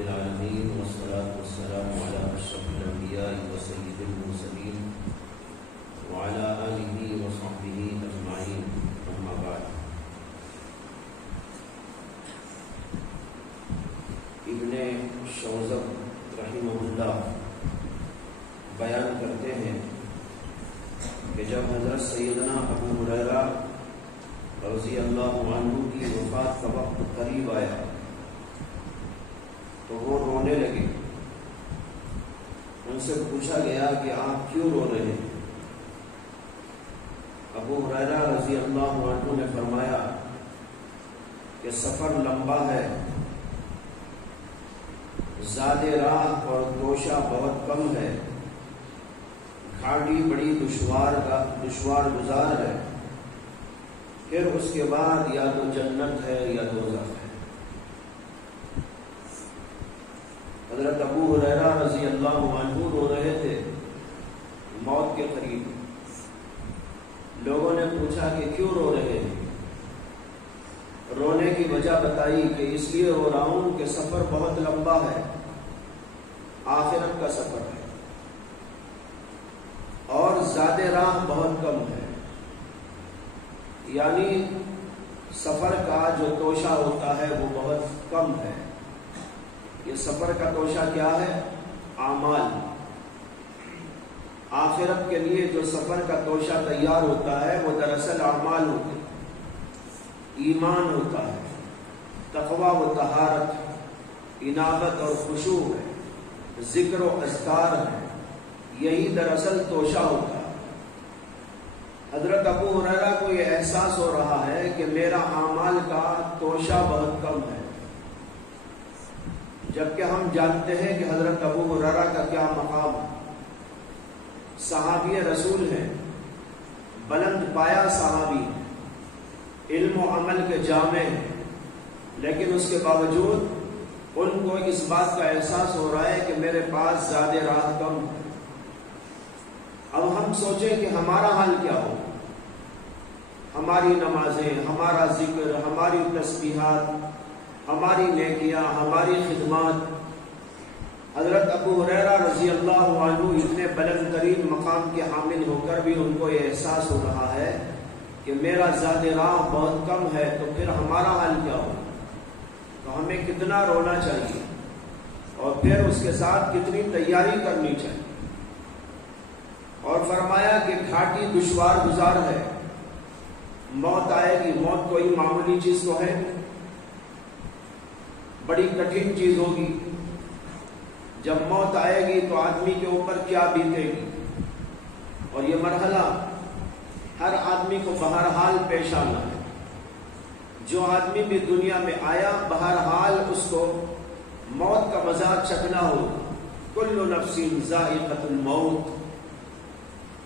العالمين والصلاة والسلام على أشرف الأنبياء وسيد المرسلين وعلى آله وصحبه أجمعين أما بعد. ابن شوذب رحمہ اللہ بیان کرتے ہیں کہ جب حضرت سیدنا ابو ہریرہ رضی اللہ عنہ کی وفات کا وقت قریب آیا تو وہ رونے لگے. ان سے پوچھا گیا کہ آپ کیوں رو رہے ہیں؟ ابو ہریرہ رضی اللہ عنہ نے فرمایا کہ سفر لمبا ہے، زیادہ راہ اور توشہ بہت کم ہے، گھاٹی بڑی دشوار گزار ہے، پھر اس کے بعد یا تو جنت ہے یا دوزخ ہے. حضرت ابو ہریرہ رضی اللہ عنہ رو رہے تھے موت کے قریب. لوگوں نے پوچھا کہ کیوں رو رہے ہیں؟ رونے کی وجہ بتائی کہ اس لیے رو رہا ہوں کہ سفر بہت لمبا ہے، آخرت کا سفر ہے، اور زیادہ راہ بہت کم ہے. یعنی سفر کا جو توشہ ہوتا ہے وہ بہت کم ہے. یہ سفر کا توشہ کیا ہے؟ اعمال. آخرت کے لیے جو سفر کا توشہ تیار ہوتا ہے وہ دراصل اعمال ہوتے ہیں، ایمان ہوتا ہے، تقویٰ و طہارت، انابت اور خشوع ہے، ذکر و اذکار ہے. یہی دراصل توشہ ہوتا ہے. حضرت ابو ہریرہ کو یہ احساس ہو رہا ہے کہ میرا اعمال کا توشہ بہت کم ہے، جبکہ ہم جانتے ہیں کہ حضرت ابو ہریرہ کا کیا مقام ہے. صحابی رسول ہیں، بلند پایا صحابی ہیں، علم و عمل کے جامع ہیں، لیکن اس کے باوجود ان کو اس بات کا احساس ہو رہا ہے کہ میرے پاس زیادہ راہ کم ہے. اب ہم سوچیں کہ ہمارا حال کیا ہو. ہماری نمازیں، ہمارا ذکر، ہماری تسبیحات، ہماری نیکیاں، ہماری خدمات. حضرت ابو ہریرہ رضی اللہ عنہ اتنے بلند ترین مقام کے حامل ہو کر بھی ان کو یہ احساس ہو رہا ہے کہ میرا زیادہ راہ بہت کم ہے. تو پھر ہمارا حال کیا ہو؟ تو ہمیں کتنا رونا چاہیے اور پھر اس کے ساتھ کتنی تیاری کرنی چاہیے. اور فرمایا کہ گھاٹی دشوار گزار ہے، موت آئے گی. موت کوئی معمولی چیز تو ہے نہیں، بڑی کٹھن چیز ہوگی. جب موت آئے گی تو آدمی کے اوپر کیا بیتے گی. اور یہ مرحلہ ہر آدمی کو بہرحال پیش آنا ہے. جو آدمی بھی دنیا میں آیا بہرحال اس کو موت کا مزہ چکھنا ہوگا. کل نفس ذائقۃ الموت.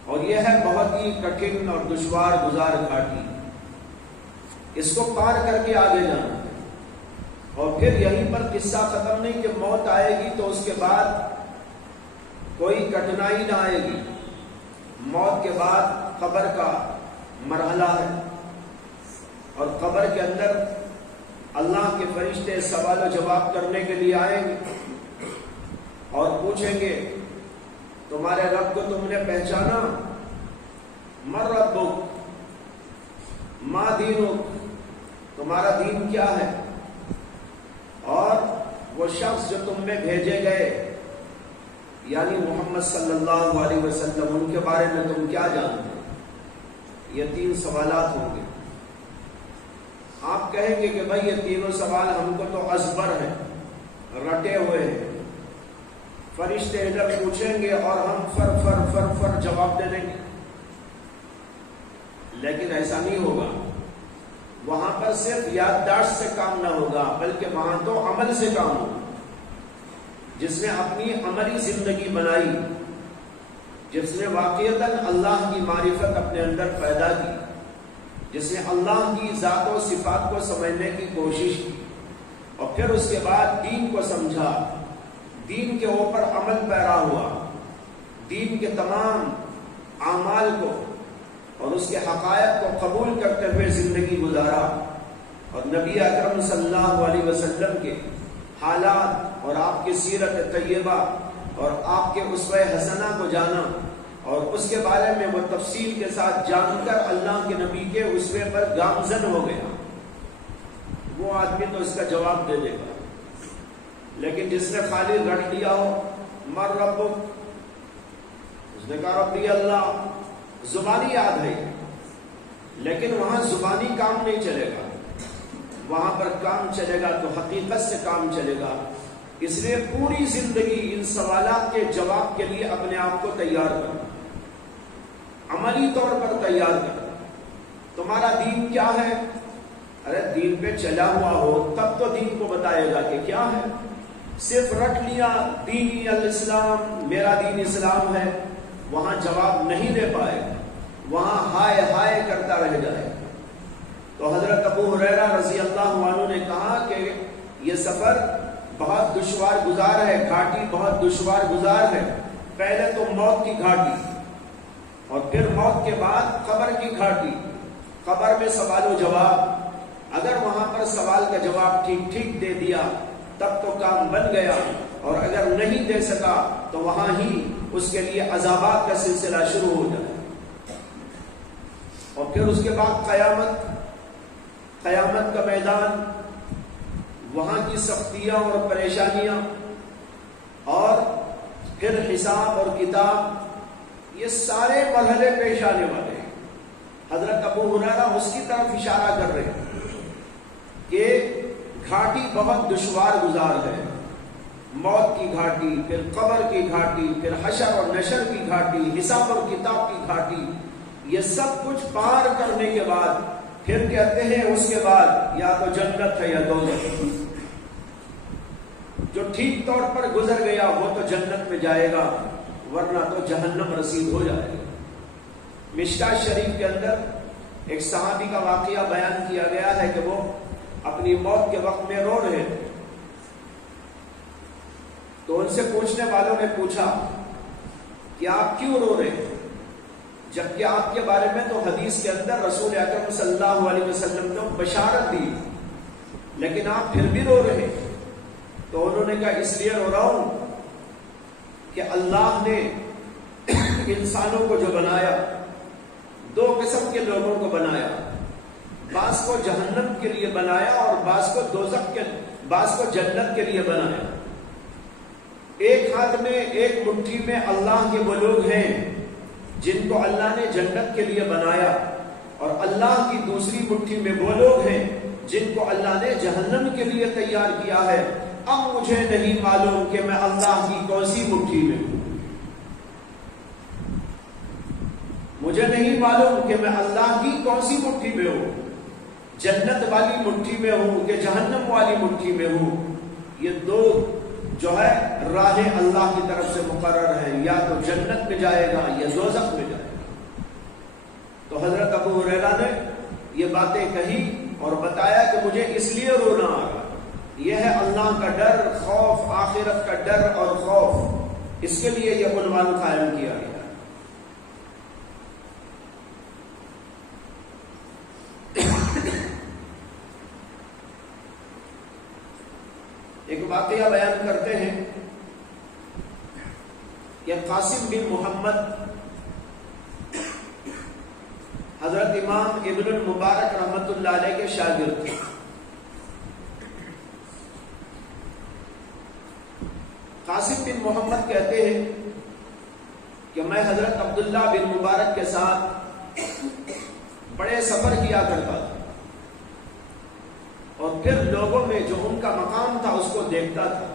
اور یہ ہے بہت ہی کٹھن اور دشوار گزار گھاٹی. اس کو پار کر کے آگے جانا. اور پھر یہیں پر قصہ ختم نہیں کہ موت آئے گی تو اس کے بعد کوئی کٹھنائی نہ آئے گی. موت کے بعد قبر کا مرحلہ ہے، اور قبر کے اندر اللہ کے فرشتے سوال و جواب کرنے کے لیے آئیں گے اور پوچھیں گے تمہارے رب کو تم نے پہچانا؟ من ربک، ما دینک، تمہارا دین کیا ہے؟ اور وہ شخص جو تم میں بھیجے گئے یعنی محمد صلی اللہ علیہ وسلم، ان کے بارے میں تم کیا جانتے ہیں؟ یہ 3 سوالات ہوں گے. آپ کہیں گے کہ بھائی یہ تینوں سوال ہم کو تو ازبر ہیں، رٹے ہوئے ہیں. فرشتے ادھر پوچھیں گے اور ہم فر جواب دے دیں گے. لیکن ایسا نہیں ہوگا. وہاں پر صرف یادداشت سے کام نہ ہوگا، بلکہ وہاں تو عمل سے کام ہوگا. جس نے اپنی عملی زندگی بنائی، جس نے واقعتاً اللہ کی معرفت اپنے اندر پیدا کی، جس نے اللہ کی ذات و صفات کو سمجھنے کی کوشش کی، اور پھر اس کے بعد دین کو سمجھا، دین کے اوپر عمل پیرا ہوا، دین کے تمام اعمال کو اور اس کے حقائق کو قبول کرتے ہوئے زندگی گزارا، اور نبی اکرم صلی اللہ علیہ وسلم کے حالات اور آپ کی سیرت طیبہ اور آپ کے اسوہ حسنہ کو جانا اور اس کے بارے میں وہ تفصیل کے ساتھ جان کر اللہ کے نبی کے اسوے پر گامزن ہو گیا، وہ آدمی تو اس کا جواب دے دے گا۔ لیکن جس نے خالی رٹ لیا ہو مر ربک، اس نے کہا ربی اللہ، زبانی یاد ہے لیکن وہاں زبانی کام نہیں چلے گا، وہاں پر کام چلے گا تو حقیقت سے کام چلے گا۔ اس لیے پوری زندگی ان سوالات کے جواب کے لیے اپنے آپ کو تیار کرنا، عملی طور پر تیار کرنا۔ تمہارا دین کیا ہے؟ ارے دین پہ چلا ہوا ہو تب تو دین کو بتائے گا کہ کیا ہے۔ صرف رٹ لیا دینی الاسلام، میرا دین اسلام ہے، وہاں جواب نہیں دے پائے، وہاں ہائے ہائے کرتا رہ جائے۔ تو حضرت ابو ہریرہ رضی اللہ عنہ نے کہا کہ یہ سفر بہت دشوار گزار ہے، گھاٹی بہت دشوار گزار ہے۔ پہلے تو موت کی گھاٹی اور پھر موت کے بعد قبر کی گھاٹی، قبر میں سوال و جواب۔ اگر وہاں پر سوال کا جواب ٹھیک ٹھیک دے دیا تب تو کام بن گیا، اور اگر نہیں دے سکا تو وہاں ہی اس کے لیے عذابات کا سلسلہ شروع ہو جائے۔ اور پھر اس کے بعد قیامت کا میدان، وہاں کی سختیاں اور پریشانیاں، اور پھر حساب اور کتاب، یہ سارے مرحلے پیش آنے والے ہیں۔ حضرت ابو ہریرہ اس کی طرف اشارہ کر رہے ہیں کہ گھاٹی بہت دشوار گزار ہے، موت کی گھاٹی، پھر قبر کی گھاٹی، پھر حشر اور نشر کی گھاٹی، حساب اور کتاب کی گھاٹی، یہ سب کچھ پار کرنے کے بعد پھر کہتے ہیں اس کے بعد یا تو جنت ہے یا دوزخ۔ جو ٹھیک طور پر گزر گیا وہ تو جنت میں جائے گا، ورنہ تو جہنم رسید ہو جائے گا۔ مشکاۃ شریف کے اندر ایک صحابی کا واقعہ بیان کیا گیا ہے کہ وہ اپنی موت کے وقت میں رو رہے تھے، تو ان سے پوچھنے والوں نے پوچھا کہ آپ کیوں رو رہے ہیں، جبکہ آپ کے بارے میں تو حدیث کے اندر رسول اکرم صلی اللہ علیہ وسلم نے بشارت دی، لیکن آپ پھر بھی رو رہے ہیں؟ تو انہوں نے کہا اس لیے رو رہا ہوں کہ اللہ نے انسانوں کو جو بنایا، دو قسم کے لوگوں کو بنایا، بعض کو جہنم کے لیے بنایا اور بعض کو جنت کے لیے بنایا۔ ایک ہاتھ میں ایک مٹھی میں اللہ کے وہ لوگ ہیں جن کو اللہ نے جنت کے لیے بنایا، اور اللہ کی دوسری مٹھی میں وہ لوگ ہیں جن کو اللہ نے جہنم کے لیے تیار کیا ہے۔ اب مجھے نہیں معلوم کہ میں اللہ کی کون سی مٹھی میں ہوں، مجھے نہیں معلوم کہ میں اللہ کی کون سی مٹھی میں ہوں، جنت والی مٹھی میں ہوں کہ جہنم والی مٹھی میں ہوں۔ یہ دو جو ہے راہیں اللہ کی طرف سے مقرر ہیں، یا تو جنت میں جائے گا یا دوزخ میں جائے گا۔ تو حضرت ابو ہریرہ نے یہ باتیں کہی اور بتایا کہ مجھے اس لیے رونا آ رہا، یہ ہے اللہ کا ڈر، خوف، آخرت کا ڈر اور خوف، اس کے لیے یہ عنوان قائم کیا گیا۔ ایک واقعہ بیان کرتے ہیں کہ قاسم بن محمد حضرت امام ابن المبارک رحمت اللہ علیہ کے شاگرد تھے۔ قاسم بن محمد کہتے ہیں کہ میں حضرت عبداللہ بن مبارک کے ساتھ بڑے سفر کیا کرتا تھا، اور پھر لوگوں میں جو ان کا مقام تھا اس کو دیکھتا تھا۔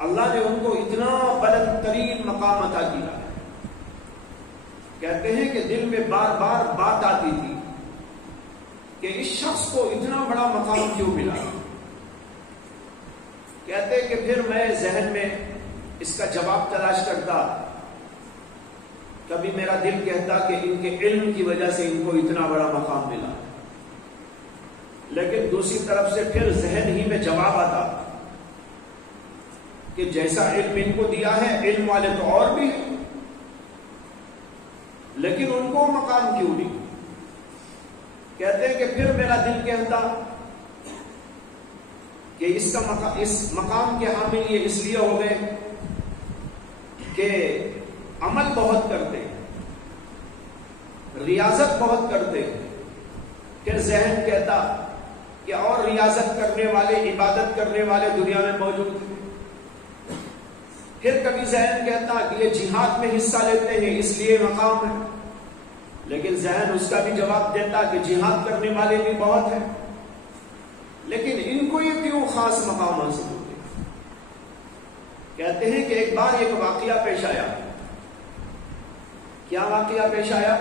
اللہ نے ان کو اتنا بلند ترین مقام عطا کیا ہے، کہتے ہیں کہ دل میں بار بار بات آتی تھی کہ اس شخص کو اتنا بڑا مقام کیوں ملا۔ کہتے ہیں کہ پھر میں ذہن میں اس کا جواب تلاش کرتا، کبھی میرا دل کہتا کہ ان کے علم کی وجہ سے ان کو اتنا بڑا مقام ملا، لیکن دوسری طرف سے پھر ذہن ہی میں جواب آتا کہ جیسا علم ان کو دیا ہے علم والے تو اور بھی ہیں، لیکن ان کو مقام کیوں نہیں۔ کہتے ہیں کہ پھر میرا دل کہتا کہ اس مقام کے حامل یہ اس لیے ہو گئے کہ عمل بہت کرتے ہیں، ریاضت بہت کرتے ہیں، کہ ذہن کہتا کہ اور ریاضت کرنے والے، عبادت کرنے والے دنیا میں موجود ہیں۔ پھر کبھی ذہن کہتا کہ یہ جہاد میں حصہ لیتے ہیں اس لیے مقام ہے، لیکن ذہن اس کا بھی جواب دیتا کہ جہاد کرنے والے بھی بہت ہیں، لیکن ان کو یہ کیوں خاص مقام حاصل ہوتے؟ کہتے ہیں کہ ایک بار ایک واقعہ پیش آیا۔ کیا واقعہ پیش آیا؟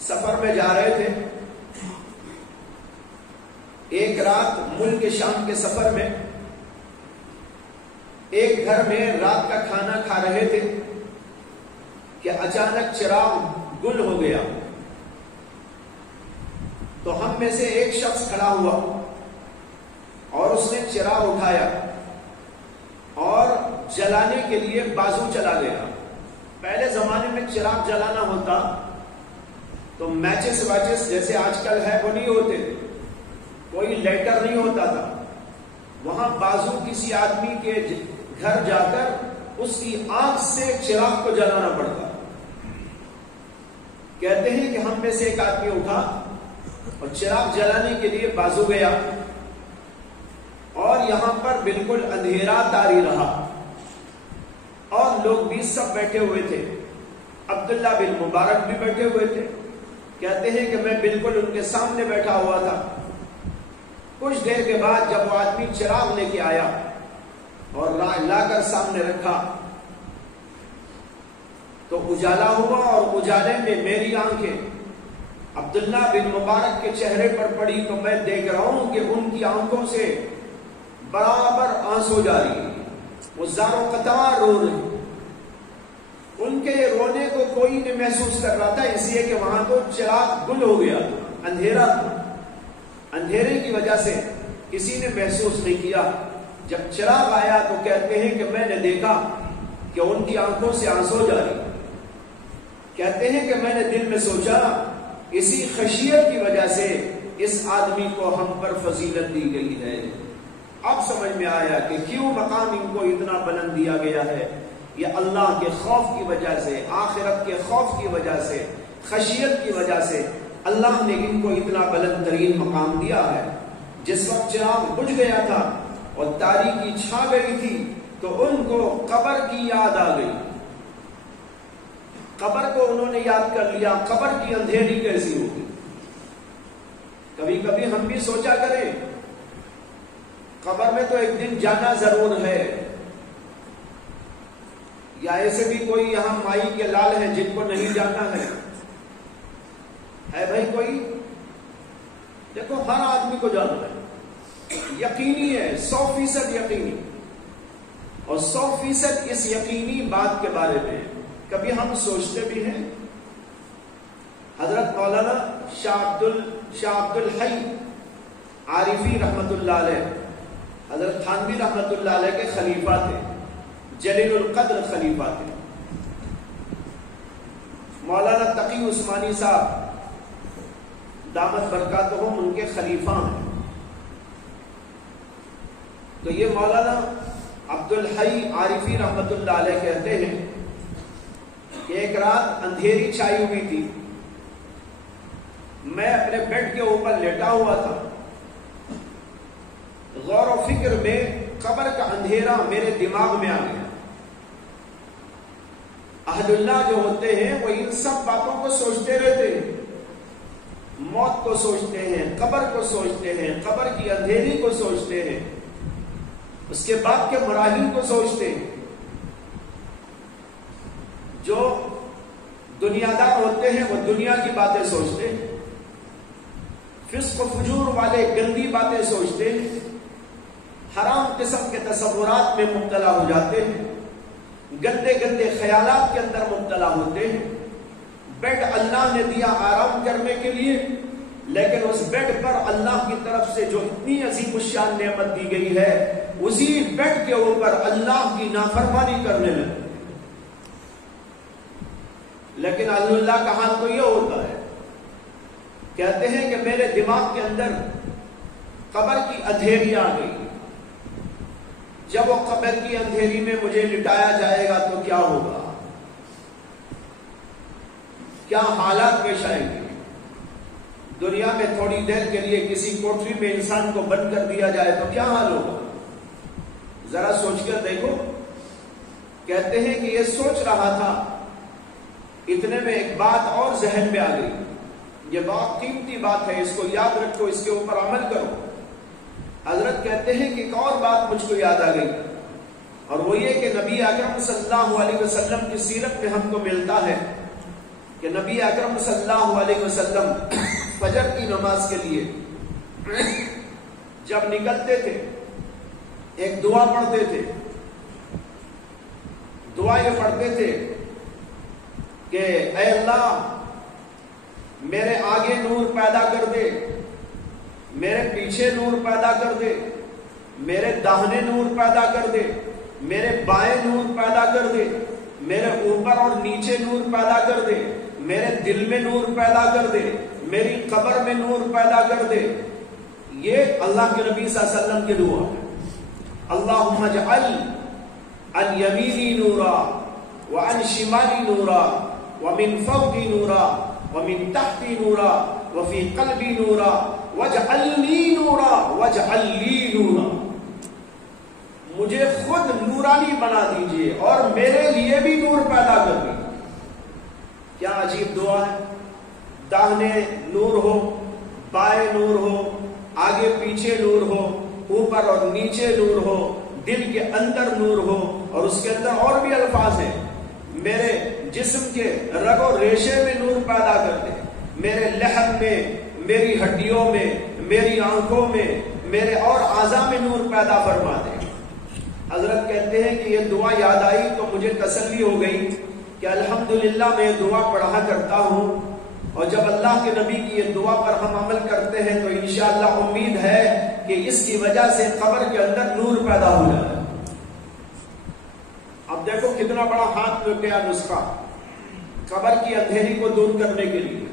سفر میں جا رہے تھے، ایک رات ملک شام کے سفر میں ایک گھر میں رات کا کھانا کھا رہے تھے کہ اچانک چراغ گل ہو گیا۔ تو ہم میں سے ایک شخص کھڑا ہوا اور اس نے چراغ اٹھایا اور جلانے کے لیے بازو چلا گیا۔ پہلے زمانے میں چراغ جلانا ہوتا تو میچز واچز جیسے آج کل ہے وہ نہیں ہوتے تھے، کوئی لائٹر نہیں ہوتا تھا، وہاں بازو کسی آدمی کے گھر جا کر اس کی آنکھ سے چراغ کو جلانا پڑتا۔ کہتے ہیں کہ ہم میں سے ایک آدمی اٹھا اور چراغ جلانے کے لیے بازو گیا، اور یہاں پر بالکل اندھیرا طاری رہا اور لوگ بھی سب بیٹھے ہوئے تھے۔ عبداللہ بن مبارک بھی بیٹھے ہوئے تھے۔ کہتے ہیں کہ میں بالکل ان کے سامنے بیٹھا ہوا تھا۔ کچھ دیر کے بعد جب وہ آدمی چراغ لے کے آیا اور لا کر سامنے رکھا تو اجالا ہوا، اور اجالے میں میری آنکھیں عبداللہ بن مبارک کے چہرے پر پڑی تو میں دیکھ رہا ہوں کہ ان کی آنکھوں سے برابر آنسو جاری ہے، وہ زاروں قطار رو رہے۔ ان کے رونے کو کوئی نہیں محسوس کر رہا تھا، اس لیے کہ وہاں تو چراغ گل ہو گیا تھا، اندھیرا تھا۔ اندھیرے کی وجہ سے کسی نے محسوس نہیں کیا۔ جب چراغ آیا تو کہتے ہیں کہ میں نے دیکھا کہ ان کی آنکھوں سے آنسو جاری۔ کہتے ہیں کہ میں نے دل میں سوچا اسی خشیت کی وجہ سے اس آدمی کو ہم پر فضیلت دی گئی ہے۔ اب سمجھ میں آیا کہ کیوں مقام ان کو اتنا بلند دیا گیا ہے۔ یہ اللہ کے خوف کی وجہ سے، آخرت کے خوف کی وجہ سے، خشیت کی وجہ سے اللہ نے ان کو اتنا بلند ترین مقام دیا ہے۔ جس وقت چراغ بجھ گیا تھا اور تاریکی چھا گئی تھی تو ان کو قبر کی یاد آ گئی۔ قبر کو انہوں نے یاد کر لیا، قبر کی اندھیری کیسی ہوگی۔ کبھی کبھی ہم بھی سوچا کریں قبر میں تو ایک دن جانا ضرور ہے، یا ایسے بھی کوئی یہاں مائی کے لال ہیں جن کو نہیں جانا ہے بھائی کوئی؟ دیکھو ہر آدمی کو جانا ہے، یقینی ہے، 100% یقینی، اور 100% اس یقینی بات کے بارے میں کبھی ہم سوچتے بھی ہیں؟ حضرت مولانا شاہ عبد الحی عارفی رحمت اللہ علیہ، حضرت تھانوی رحمت اللہ علیہ کے خلیفہ تھے، جلیل القدر خلیفہ تھے۔ مولانا تقی عثمانی صاحب دامت برکاتہم ان کے خلیفہ ہیں۔ تو یہ مولانا عبد الحی عارفی رحمت اللہ علیہ کہتے ہیں کہ ایک رات اندھیری چھائی ہوئی تھی، میں اپنے بیڈ کے اوپر لیٹا ہوا تھا، غور و فکر میں قبر کا اندھیرا میرے دماغ میں آ گیا۔ اہل اللہ جو ہوتے ہیں وہ ان سب باتوں کو سوچتے رہتے ہیں، موت کو سوچتے ہیں، قبر کو سوچتے ہیں، قبر کی اندھیری کو سوچتے ہیں، اس کے بعد کے مراحل کو سوچتے ہیں۔ جو دنیا دار ہوتے ہیں وہ دنیا کی باتیں سوچتے ہیں، فسق و فجور والے گندی باتیں سوچتے ہیں، حرام قسم کے تصورات میں مبتلا ہو جاتے ہیں، گندے گندے خیالات کے اندر مبتلا ہوتے ہیں۔ بیڈ اللہ نے دیا آرام کرنے کے لیے، لیکن اس بیڈ پر اللہ کی طرف سے جو اتنی عظیم الشان نعمت دی گئی ہے، اسی بیڈ کے اوپر اللہ کی نافرمانی کرنے لگے۔ لیکن اللہ کا حال تو یہ ہوتا ہے، کہتے ہیں کہ میرے دماغ کے اندر قبر کی اندھیری آ گئی، جب وہ قبر کی اندھیری میں مجھے لٹایا جائے گا تو کیا ہوگا؟ کیا حالات پیش آئیں گے؟ دنیا میں تھوڑی دیر کے لیے کسی کوٹری میں انسان کو بند کر دیا جائے تو کیا حال ہوگا؟ ذرا سوچ کر دیکھو۔ کہتے ہیں کہ یہ سوچ رہا تھا، اتنے میں ایک بات اور ذہن میں آ گئی۔ یہ بہت قیمتی بات ہے، اس کو یاد رکھو، اس کے اوپر عمل کرو۔ حضرت کہتے ہیں کہ ایک اور بات مجھ کو یاد آ گئی، اور وہ یہ کہ نبی اکرم صلی اللہ علیہ وسلم کی سیرت میں ہم کو ملتا ہے کہ نبی اکرم صلی اللہ علیہ وسلم فجر کی نماز کے لیے جب نکلتے تھے ایک دعا پڑھتے تھے۔ دعا یہ پڑھتے تھے کہ اے اللہ میرے آگے نور پیدا کر دے، میرے پیچھے نور پیدا کر دے، میرے داہنے نور پیدا کر دے، میرے بائیں نور پیدا کر دے، میرے اوپر اور نیچے نور پیدا کر دے، میرے دل میں نور پیدا کر دے، میری قبر میں نور پیدا کر دے۔ یہ اللہ کے نبی صلی اللہ علیہ وسلم کی دعا ہے۔ اللہم اجعل عن یمینی نورا وعن شمالی نورا ومن فوقی نورا ومن تحتی نورا وفی قلبی نورا واجعلنی نورا واجعل لی نورا۔ مجھے خود نورانی بنا دیجئے اور میرے لیے بھی نور پیدا کر دیجئے۔ کیا عجیب دعا ہے! داہنے نور ہو، بائیں نور ہو، آگے پیچھے نور ہو، اوپر اور نیچے نور ہو، دل کے اندر نور ہو، اور اس کے اندر اور بھی الفاظ ہیں، میرے جسم کے رگ و ریشے میں نور پیدا کر دے، میرے لحم میں، میری ہڈیوں میں، میری آنکھوں میں، میرے اور اعضاء میں نور پیدا فرما دے۔ حضرت کہتے ہیں کہ یہ دعا یاد آئی تو مجھے تسلی ہو گئی کہ الحمدللہ میں یہ دعا پڑھا کرتا ہوں، اور جب اللہ کے نبی کی یہ دعا پر ہم عمل کرتے ہیں تو انشاءاللہ امید ہے کہ اس کی وجہ سے قبر کے اندر نور پیدا ہو جائے۔ اب دیکھو کتنا بڑا ہاتھ میں گیا نسخہ قبر کی اندھیری کو دور کرنے کے لیے۔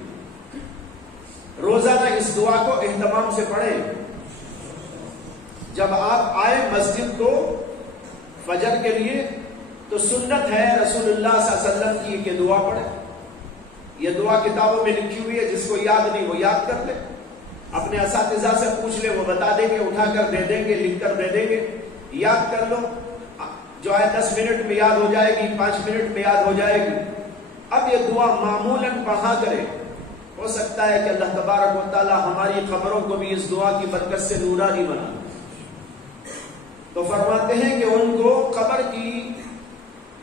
روزانہ اس دعا کو اہتمام سے پڑھیں۔ جب آپ آئے مسجد کو فجر کے لیے تو سنت ہے رسول اللہ صلی اللہ علیہ وسلم کی کہ دعا پڑھیں۔ یہ دعا کتابوں میں لکھی ہوئی ہے، جس کو یاد نہیں وہ یاد کر لے، اپنے اساتذہ سے پوچھ لے، وہ بتا دیں گے، اٹھا کر دے دیں گے، لکھ کر دے دیں گے۔ یاد کر لو، جو ہے 10 منٹ میں یاد ہو جائے گی، 5 منٹ میں یاد ہو جائے گی۔ اب یہ دعا معمولاً پڑھا کرے، ہو سکتا ہے کہ اللہ تبارک و تعالی ہماری قبروں کو بھی اس دعا کی برکت سے نورانی بنا۔ تو فرماتے ہیں کہ ان کو قبر کی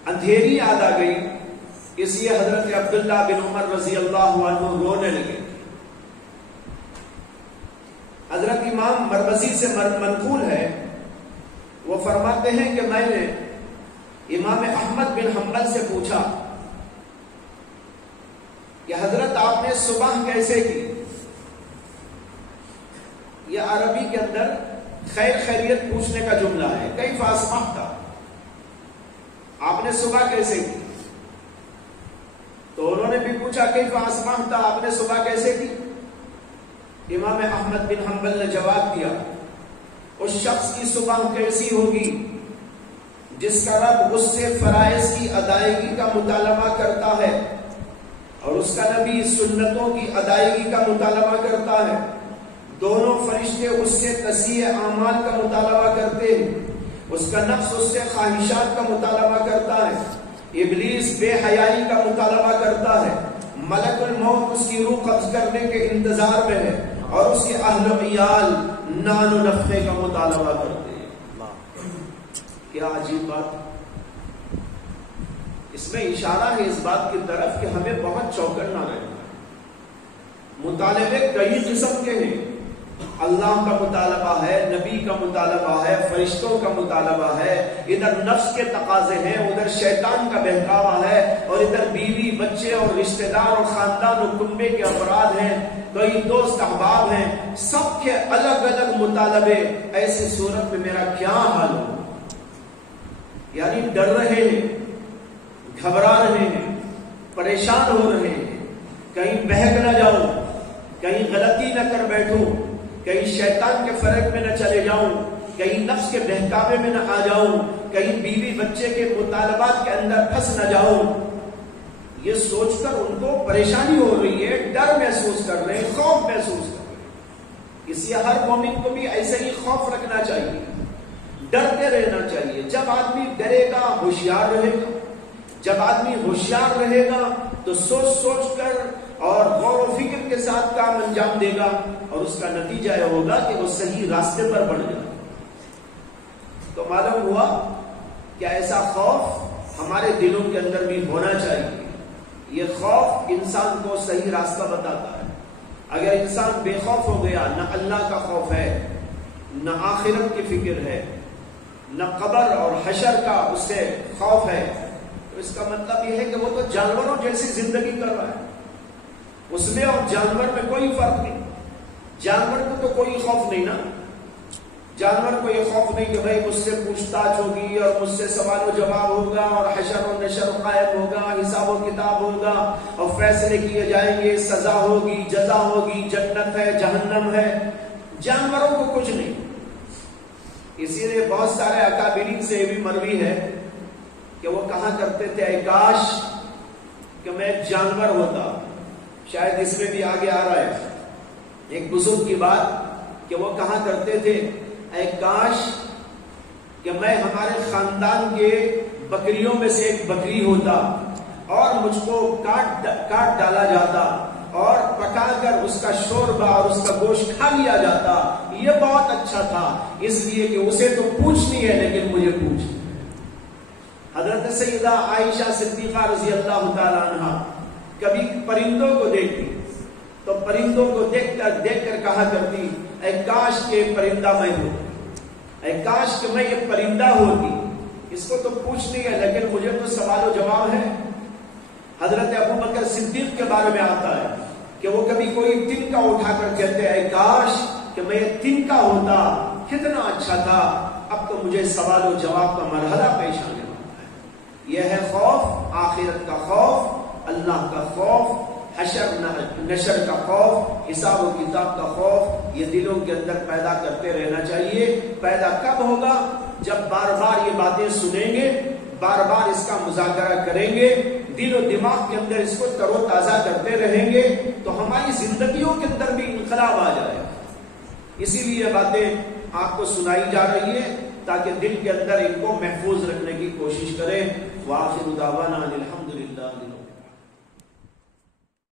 اندھیری یاد آ گئی، اس لیے حضرت عبداللہ بن عمر رضی اللہ عنہ رونے لگے۔ حضرت امام مربزی سے منقول ہے، وہ فرماتے ہیں کہ میں نے امام احمد بن حنبل سے پوچھا کہ حضرت آپ نے صبح کیسے کی؟ یہ عربی کے اندر خیر خیریت پوچھنے کا جملہ ہے، کیف اصبحت، آپ نے صبح کیسے کی؟ تو انہوں نے بھی پوچھا کیف اصبحت، آپ نے صبح کیسے کی؟ امام احمد بن حنبل نے جواب دیا، اس شخص کی صبح کیسی ہوگی جس کا رب اس سے فرائض کی ادائیگی کا مطالبہ کرتا ہے اور اس کا نبی سنتوں کی ادائیگی کا مطالبہ کرتا ہے، دونوں فرشتے اس سے تصحیح اعمال کا مطالبہ کرتے ہیں، اس کا نفس اس سے خواہشات کا مطالبہ کرتا ہے، ابلیس بے حیائی کا مطالبہ کرتا ہے، ملک الموت اس کی روح قبض کرنے کے انتظار میں ہے، اور اس کے اہل و عیال نان و نفقے کا مطالبہ کرتے ہیں۔ کیا عجیب بات! اس میں اشارہ ہے اس بات کی طرف کہ ہمیں بہت چوکنا رہنا ہے۔ مطالبے کئی قسم کے ہیں، اللہ کا مطالبہ ہے، نبی کا مطالبہ ہے، فرشتوں کا مطالبہ ہے، ادھر نفس کے تقاضے ہیں، ادھر شیطان کا بہکاوا ہے، اور ادھر بیوی بچے اور رشتہ دار اور خاندان و کنبے کے افراد ہیں، کئی دوست احباب ہیں، سب کے الگ الگ مطالبے۔ ایسی صورت میں میرا کیا حال ہو؟ یعنی ڈر رہے ہیں، گھبرا رہے ہیں، پریشان ہو رہے ہیں، کہیں بہک نہ جاؤں، کہیں غلطی نہ کر بیٹھوں، کہیں شیطان کے فرق میں نہ چلے جاؤں، کہیں نفس کے بہکاوے میں نہ آ جاؤں، کہیں بیوی بچے کے مطالبات کے اندر پھنس نہ جاؤں. یہ سوچ کر ان کو پریشانی ہو رہی ہے، ڈر محسوس کر رہے ہیں، خوف محسوس کر رہے ہیں. اس لیے ہر مومن کو بھی ایسے ہی خوف رکھنا چاہیے، ڈرتے رہنا چاہیے. جب آدمی ڈرے گا ہوشیار رہے گا. جب آدمی ہوشیار رہے گا تو سوچ سوچ کر اور غور و فکر کے ساتھ کام انجام دے گا، اور اس کا نتیجہ یہ ہوگا کہ وہ صحیح راستے پر بڑھ جائے. تو معلوم ہوا کہ ایسا خوف ہمارے دلوں کے اندر بھی ہونا چاہیے. یہ خوف انسان کو صحیح راستہ بتاتا ہے. اگر انسان بے خوف ہو گیا، نہ اللہ کا خوف ہے، نہ آخرت کی فکر ہے، نہ قبر اور حشر کا اس سے خوف ہے، تو اس کا مطلب یہ ہے کہ وہ تو جانوروں جیسی زندگی کر رہا ہے. اس میں اور جانور میں کوئی فرق نہیں. جانور کو تو کوئی خوف نہیں نا. جانور کو یہ خوف نہیں کہ بھائی مجھ سے پوچھ تاچھ ہوگی اور مجھ سے سوال و جواب ہوگا اور حشر و نشر قائم ہوگا، حساب و کتاب ہوگا اور فیصلے کیے جائیں گے، سزا ہوگی، جزا ہوگی، جنت ہے، جہنم ہے. جانوروں کو کچھ نہیں. اسی لیے بہت سارے اکابرین سے یہ بھی مروی ہے کہ وہ کہا کرتے تھے اے کاش کہ میں ایک جانور ہوتا. شاید اس میں بھی آگے آ رہا ہے ایک بزرگ کی بات کہ وہ کہا کرتے تھے اے کاش کہ میں ہمارے خاندان کے بکریوں میں سے ایک بکری ہوتا اور مجھ کو کاٹ ڈالا جاتا اور پکا کر اس کا شوربہ اور اس کا گوشت کھا لیا جاتا. یہ بہت اچھا تھا، اس لیے کہ اسے تو پوچھنی ہے لیکن مجھے پوچھ. حضرت سیدہ عائشہ صدیقہ رضی اللہ تعالی عنہا کبھی پرندوں کو دیکھتی تو پرندوں کو دیکھ کر کہا کرتی اے کاش کہ پرندہ میں ہوں، اے کاش کہ میں یہ پرندہ ہوتی. اس کو تو پوچھنی ہے لیکن مجھے تو سوال و جواب ہے. حضرت ابو بکر صدیق کے بارے میں آتا ہے کہ وہ کبھی کوئی تنکا اٹھا کر کہتے اے کاش کہ میں یہ تنکا ہوتا، کتنا اچھا تھا، اب تو مجھے سوال و جواب کا مرحلہ پیش آنے والا ہے. یہ ہے خوف، آخرت کا خوف، اللہ کا خوف، حشر نشر کا خوف، حساب و کتاب کا خوف. یہ دلوں کے اندر پیدا کرتے رہنا چاہیے. پیدا کب ہوگا؟ جب بار بار یہ باتیں سنیں گے، بار بار اس کا مذاکرہ کریں گے، دل و دماغ کے اندر اس کو تر و تازہ کرتے رہیں گے تو ہماری زندگیوں کے اندر بھی انقلاب آ جائے. اسی لیے باتیں آپ کو سنائی جا رہی ہے تاکہ دل کے اندر ان کو محفوظ رکھنے کی کوشش کریں. وآخر دعوانا الحمد